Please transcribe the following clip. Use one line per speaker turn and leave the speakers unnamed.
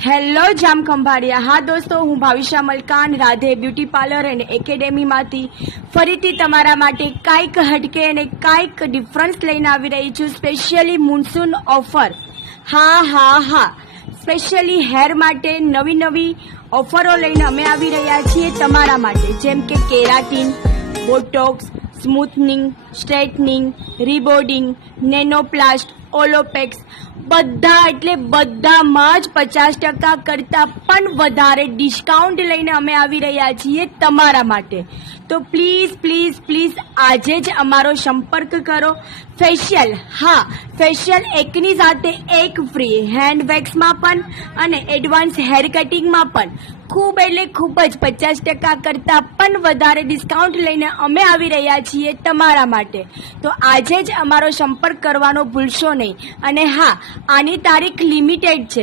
Hello જામ ખંભાળિયા હા દોસ્તો, હું ભાવિશા મલકાન, રાધે બ્યુટી પાર્લર અને એકેડેમીમાંથી ફરીથી તમારા માટે કાંઈક હટકે અને કાંઈક ડિફરન્સ લઈને આવી રહી છું સ્પેશિયલી મુન્સૂન ઓફર હા હા હા. સ્પેશિયલી હેર માટે નવી નવી ઓફરો લઈને અમે આવી રહ્યા છીએ તમારા માટે, જેમ કે keratin botox smoothening, straightening, rebonding, nanoplast, olaplex, બધા એટલે બધામાં જ પચાસ ટકા કરતાં પણ વધારે ડિસ્કાઉન્ટ લઈને અમે આવી રહ્યા છીએ તમારા માટે. તો પ્લીઝ પ્લીઝ પ્લીઝ આજે જ અમારો સંપર્ક કરો. ફેશિયલ હા ફેશિયલ એકની સાથે એક ફ્રી હેન્ડ વેક્સમાં પણ અને એડવાન્સ હેર કટિંગમાં પણ. ખૂબ એટલે ખૂબ જ પચાસ ટકા કરતાં પણ વધારે ડિસ્કાઉન્ટ લઈને અમે આવી રહ્યા છીએ તમારા માટે. તો આજે જ અમારો સંપર્ક કરવાનો ભૂલશો નહીં. અને હા, આની તારીખ લિમિટેડ છે.